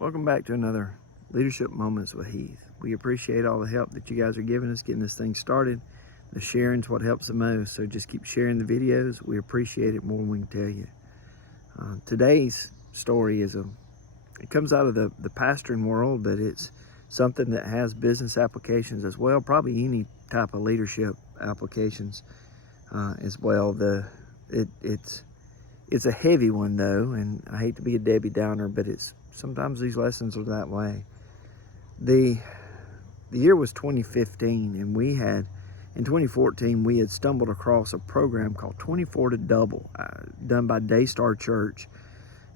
Welcome back to another Leadership Moments with Heath. We appreciate all the help that you guys are giving us getting this thing started. The sharing's what helps the most, so just keep sharing the videos. We appreciate it more than we can tell you. Today's story it comes out of the pastoring world, but it's something that has business applications as well, probably any type of leadership applications as well. It's a heavy one though, and I hate to be a Debbie Downer, but sometimes these lessons are that way. The year was 2015, and in 2014 we had stumbled across a program called 24 to Double, done by Daystar Church,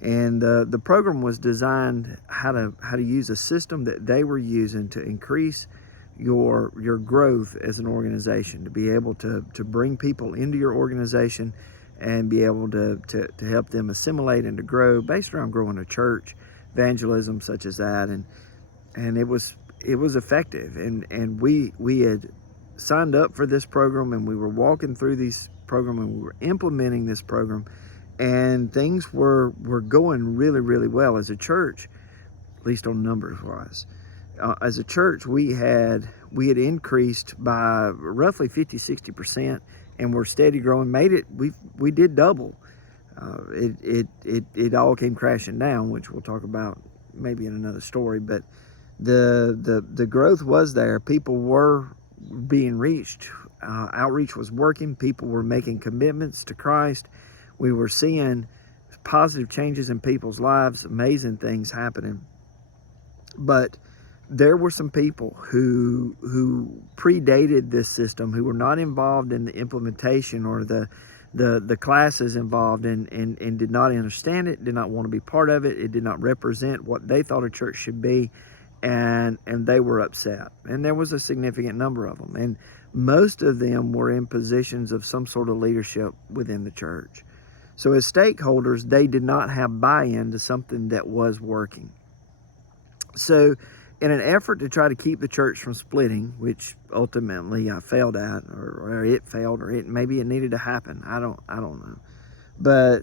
and the program was designed how to use a system that they were using to increase your growth as an organization, to be able to bring people into your organization and be able to help them assimilate and to grow, based around growing a church, evangelism such as that, and it was effective, and we had signed up for this program, and we were walking through this program, and we were implementing this program, and things were going really well as a church, at least on numbers wise. As a church, we had increased by roughly 50-60%, and we're steady growing. We did double. It all came crashing down, which we'll talk about maybe in another story. But the growth was there. People were being reached. Outreach was working. People were making commitments to Christ. We were seeing positive changes in people's lives, amazing things happening. But there were some people who predated this system, who were not involved in the implementation or the classes involved, and did not understand it, did not want to be part of it. It did not represent what they thought a church should be, and they were upset. And there was a significant number of them, and most of them were in positions of some sort of leadership within the church. So as stakeholders, they did not have buy-in to something that was working. So in an effort to try to keep the church from splitting, which ultimately I failed at, or it failed, or maybe it needed to happen, I don't know. But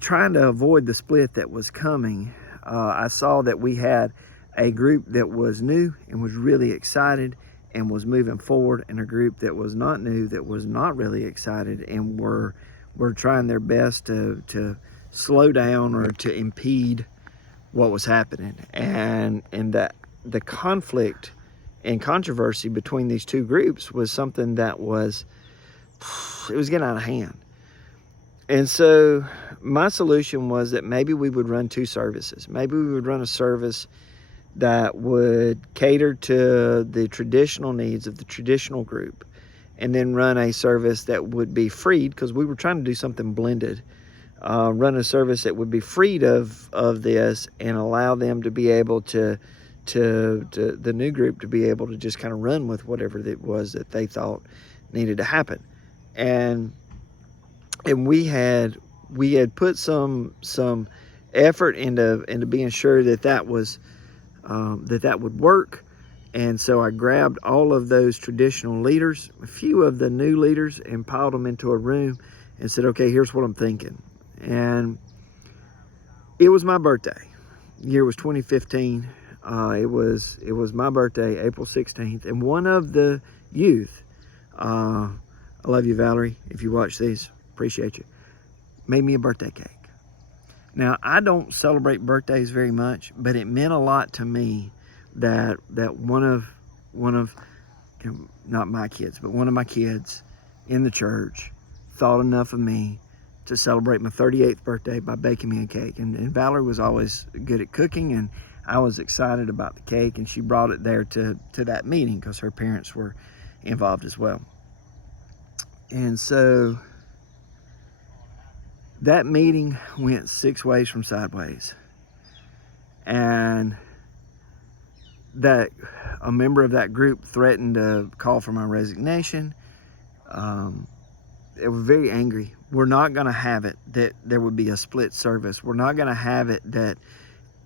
trying to avoid the split that was coming, I saw that we had a group that was new and was really excited and was moving forward, and a group that was not new, that was not really excited, and were trying their best to slow down or to impede what was happening. And that the conflict and controversy between these two groups was something that was getting out of hand. And so my solution was that maybe we would run two services. Maybe we would run a service that would cater to the traditional needs of the traditional group, and then run a service that would be freed, because we were trying to do something blended. Run a service that would be freed of this, and allow them to be able to the new group to be able to just kind of run with whatever it was that they thought needed to happen. And we had put some effort into being sure that was that would work. And so I grabbed all of those traditional leaders, a few of the new leaders, and piled them into a room and said, okay, here's what I'm thinking. And it was my birthday. The year was 2015. It was my birthday, April 16th. And one of the youth, I love you, Valerie, if you watch these, appreciate you, made me a birthday cake. Now, I don't celebrate birthdays very much, but it meant a lot to me that one of not my kids, but one of my kids in the church thought enough of me to celebrate my 38th birthday by baking me a cake. And Valerie was always good at cooking, and I was excited about the cake, and she brought it there to that meeting because her parents were involved as well. And so that meeting went 6 ways from sideways, and that a member of that group threatened to call for my resignation. They were very angry. We're not going to have it that there would be a split service. We're not going to have it that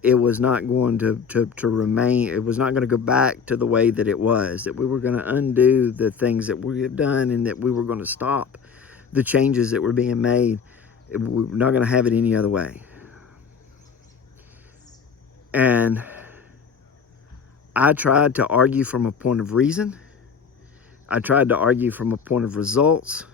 it was not going to remain. It was not going to go back to the way that it was, that we were going to undo the things that we had done, and that we were going to stop the changes that were being made. We're not going to have it any other way. And I tried to argue from a point of reason. I tried to argue from a point of results.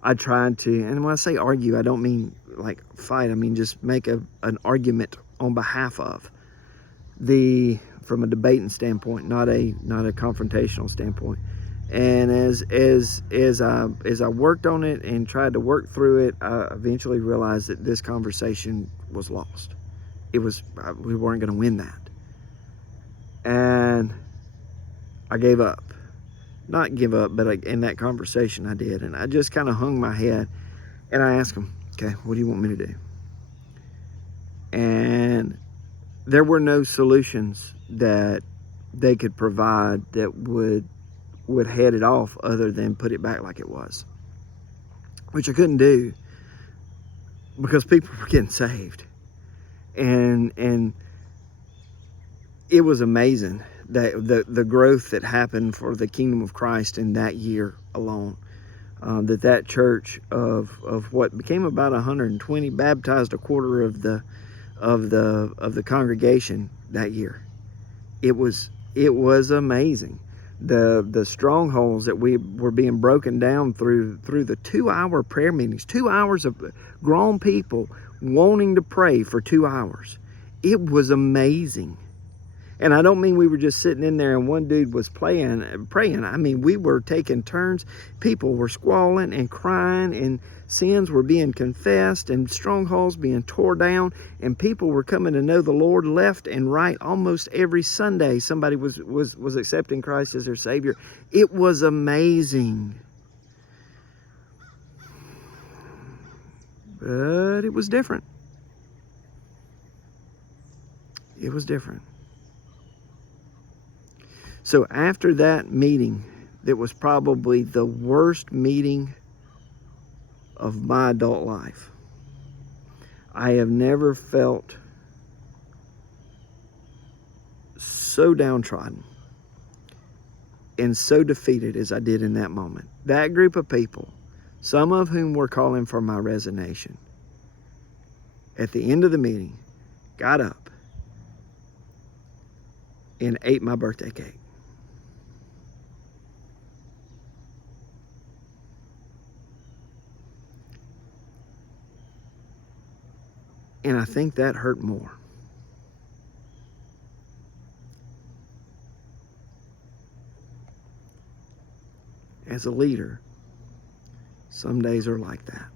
I tried to, and when I say argue, I don't mean like fight. I mean just make an argument on behalf of from a debating standpoint, not a confrontational standpoint. And as I worked on it and tried to work through it, I eventually realized that this conversation was lost. We weren't going to win that. And I gave up. Not give up, but in that conversation I did. And I just kind of hung my head and I asked him, okay, what do you want me to do? And there were no solutions that they could provide that would head it off other than put it back like it was, which I couldn't do because people were getting saved. And it was amazing that the growth that happened for the kingdom of Christ in that year alone. That church of what became about 120 baptized a quarter of the congregation that year. It was amazing. The strongholds that we were being broken down through the 2-hour prayer meetings, 2 hours of grown people wanting to pray for 2 hours. It was amazing. And I don't mean we were just sitting in there and one dude was praying. I mean, we were taking turns. People were squalling and crying, and sins were being confessed, and strongholds being tore down, and people were coming to know the Lord left and right. Almost every Sunday, somebody was accepting Christ as their Savior. It was amazing. But it was different. It was different. So after that meeting, that was probably the worst meeting of my adult life. I have never felt so downtrodden and so defeated as I did in that moment. That group of people, some of whom were calling for my resignation, at the end of the meeting, got up and ate my birthday cake. And I think that hurt more. As a leader, some days are like that.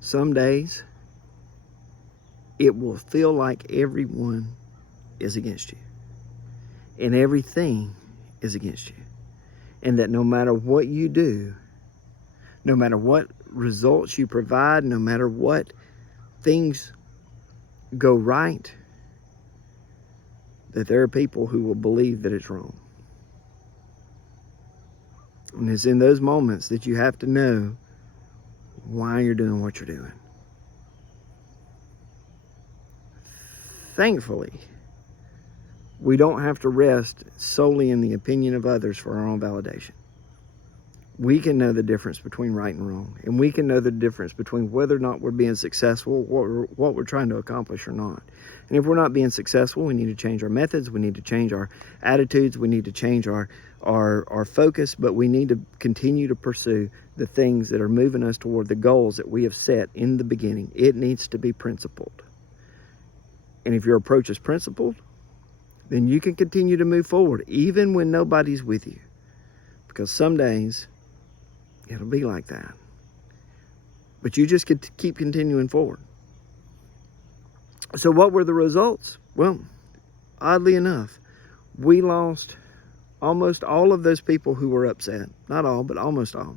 Some days, it will feel like everyone is against you. And everything is against you. And that no matter what you do, no matter what results you provide, no matter what things go right, that there are people who will believe that it's wrong. And it's in those moments that you have to know why you're doing what you're doing. Thankfully, we don't have to rest solely in the opinion of others for our own validation. We can know the difference between right and wrong, and we can know the difference between whether or not we're being successful, what we're trying to accomplish or not. And if we're not being successful, we need to change our methods, we need to change our attitudes, we need to change our focus, but we need to continue to pursue the things that are moving us toward the goals that we have set in the beginning. It needs to be principled. And if your approach is principled, then you can continue to move forward, even when nobody's with you. Because some days, it'll be like that. But you just could keep continuing forward. So what were the results? Well, oddly enough, we lost almost all of those people who were upset. Not all, but almost all.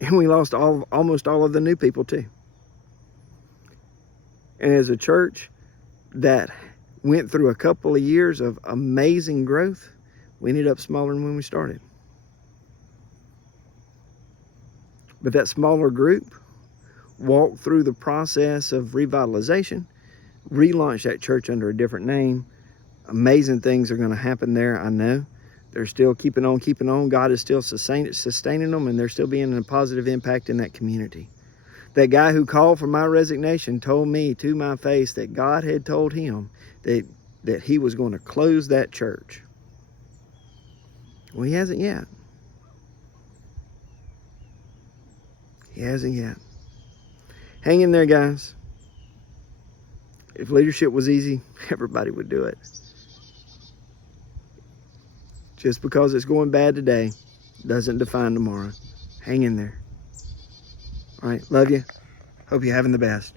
And we lost almost all of the new people too. And as a church that went through a couple of years of amazing growth, we ended up smaller than when we started. But that smaller group walked through the process of revitalization, relaunched that church under a different name. Amazing things are going to happen there, I know. They're still keeping on. God is still sustaining them, and they're still being a positive impact in that community. That guy who called for my resignation told me to my face that God had told him that he was going to close that church. Well, he hasn't yet. He hasn't yet. Hang in there, guys. If leadership was easy, everybody would do it. Just because it's going bad today doesn't define tomorrow. Hang in there. All right, love you. Hope you're having the best.